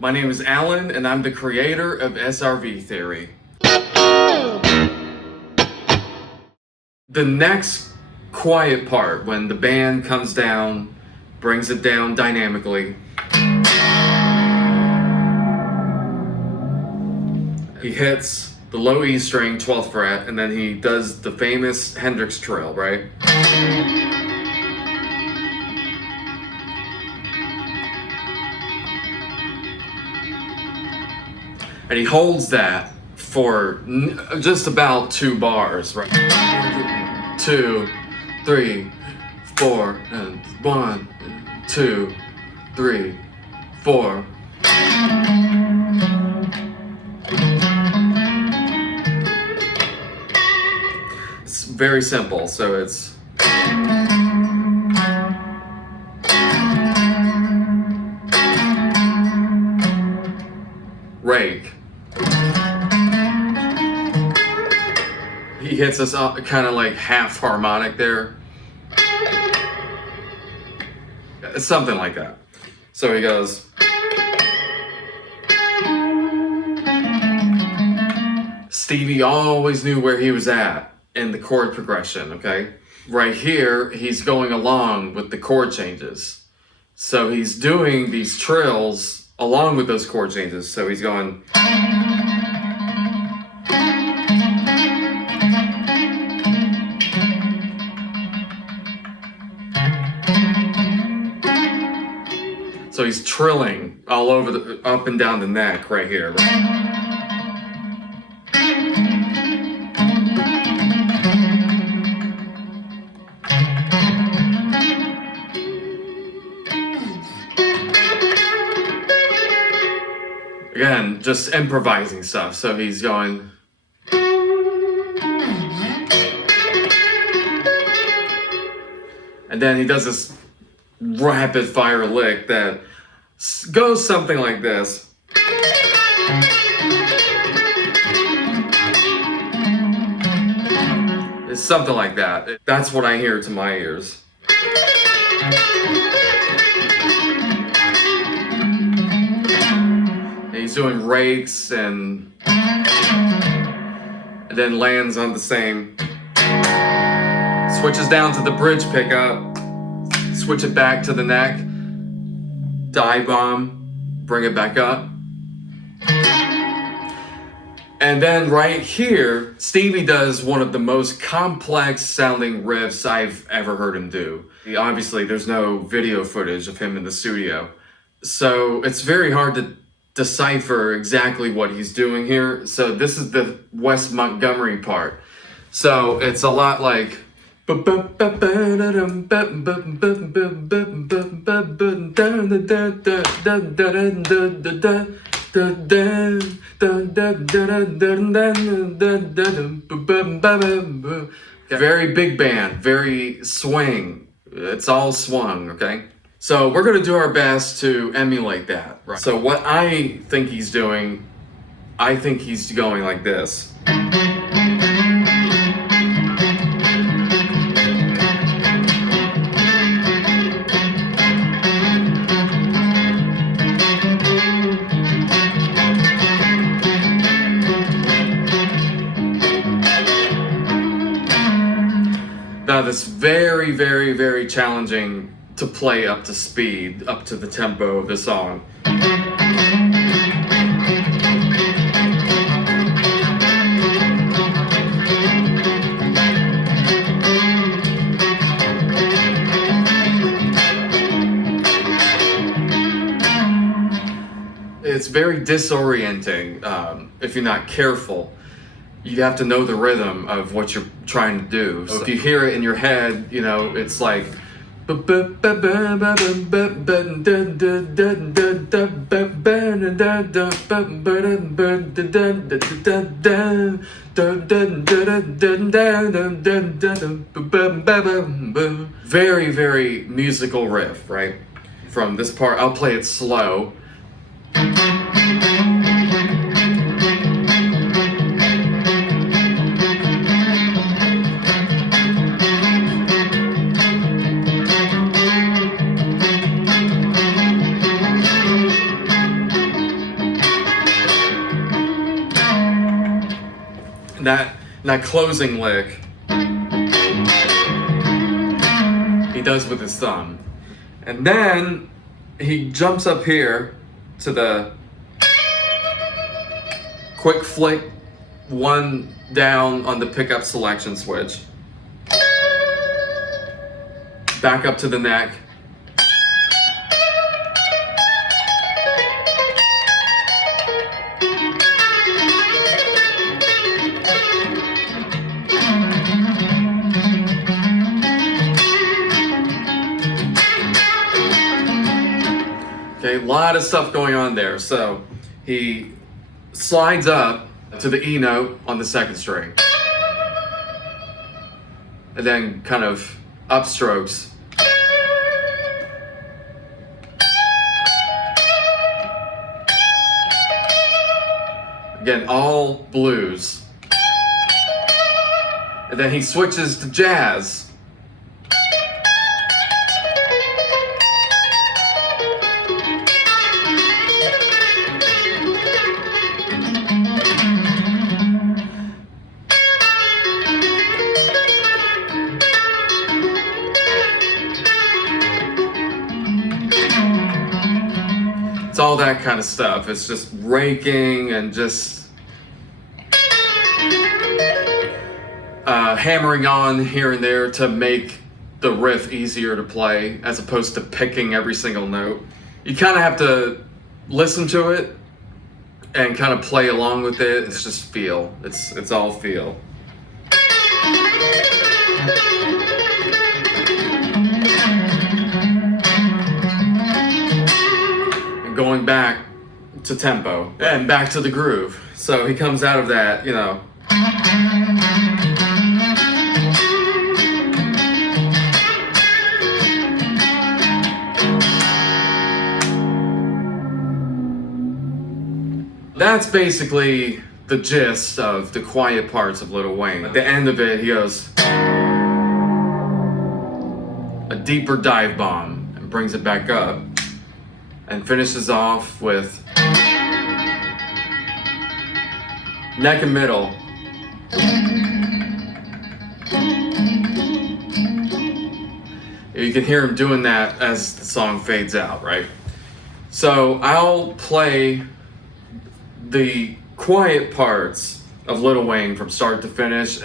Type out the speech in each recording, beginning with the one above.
My name is Alan, and I'm the creator of SRV Theory. The next quiet part, when the band comes down, brings it down dynamically. He hits the low E string, 12th fret, and then he does the famous Hendrix trill, right? And he holds that for just about 2 bars, right? 2, 3, 4, and 1, 2, 3, 4. It's very simple, so it's rake. He hits us up kind of like half harmonic there. Something like that. So he goes. Stevie always knew where he was at in the chord progression, okay? Right here, he's going along with the chord changes. So he's doing these trills along with those chord changes. So he's going. So he's trilling all over the, up and down the neck right here. Again, just improvising stuff. So he's going. And then he does this rapid fire lick that goes something like this. It's something like that. That's what I hear to my ears. And he's doing rakes and then lands on the same. Switches down to the bridge pickup. Switch it back to the neck. Dive bomb, bring it back up. And then right here, Stevie does one of the most complex sounding riffs I've ever heard him do. Obviously, there's no video footage of him in the studio, so it's very hard to decipher exactly what he's doing here. So this is the Wes Montgomery part. So it's a lot like. Very big band, very swing. It's all swung, okay? So we're gonna do our best to emulate that. Right? So what I think he's doing, I think he's going like this. Now that's very, very, very challenging to play up to speed, up to the tempo of the song. It's very disorienting if you're not careful. You have to know the rhythm of what you're trying to do. So if you hear it in your head, you know, it's like. Very, very musical riff, right? From this part, I'll play it slow. that closing lick, he does with his thumb. And then he jumps up here to the quick flick, one down on the pickup selection switch. Back up to the neck. Okay, a lot of stuff going on there. So he slides up to the E note on the second string, and then kind of upstrokes. Again, all blues. And then he switches to jazz. It's all that kind of stuff. It's just raking and just hammering on here and there to make the riff easier to play, as opposed to picking every single note. You kind of have to listen to it and kind of play along with it. It's just feel. It's all feel. And going back to tempo and back to the groove. So he comes out of that, you know. That's basically the gist of the quiet parts of Lil Wayne. At the end of it, he goes a deeper dive bomb and brings it back up and finishes off with neck and middle. You can hear him doing that as the song fades out, right? So I'll play the quiet parts of Lil Wayne from start to finish.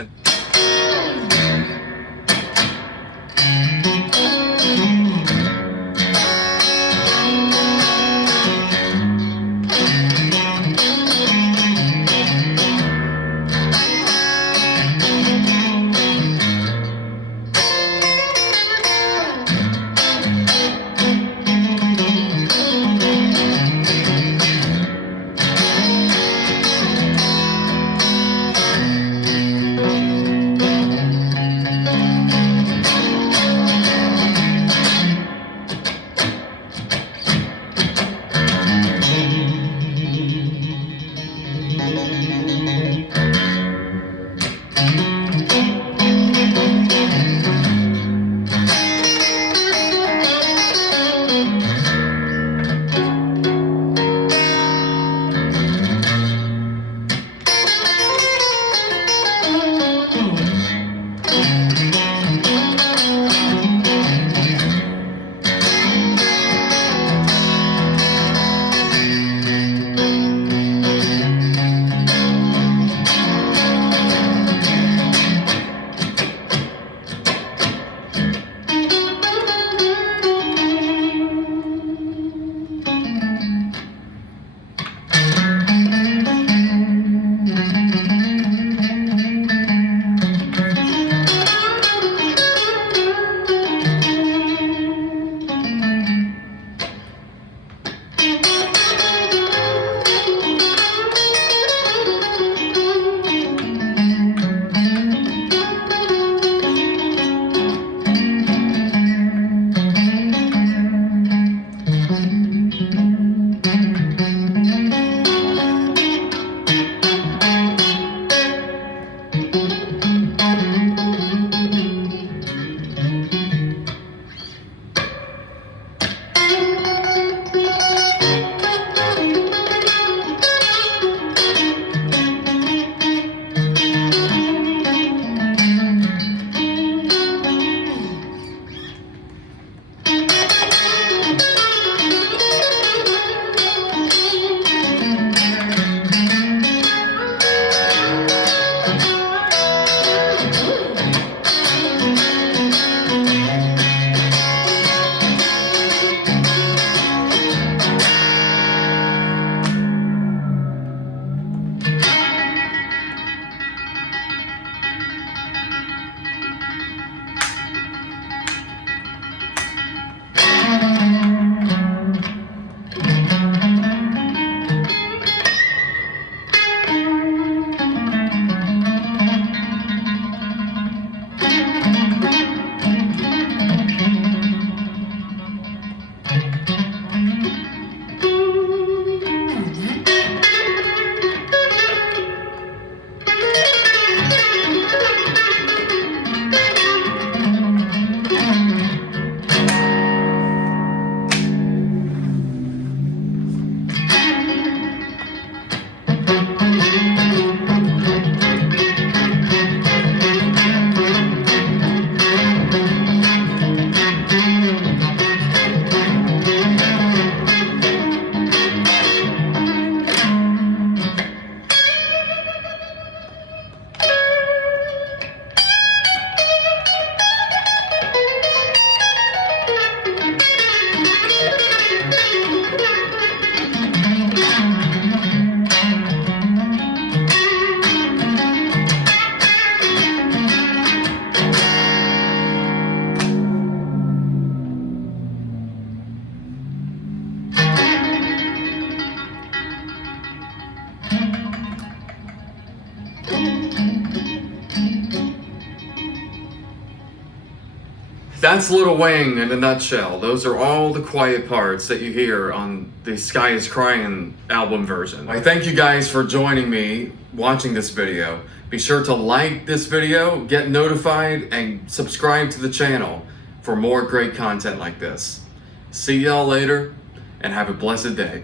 That's Lil Wayne in a nutshell. Those are all the quiet parts that you hear on the Sky is Crying album version. I thank you guys for joining me watching this video. Be sure to like this video, get notified, and subscribe to the channel for more great content like this. See y'all later, and have a blessed day.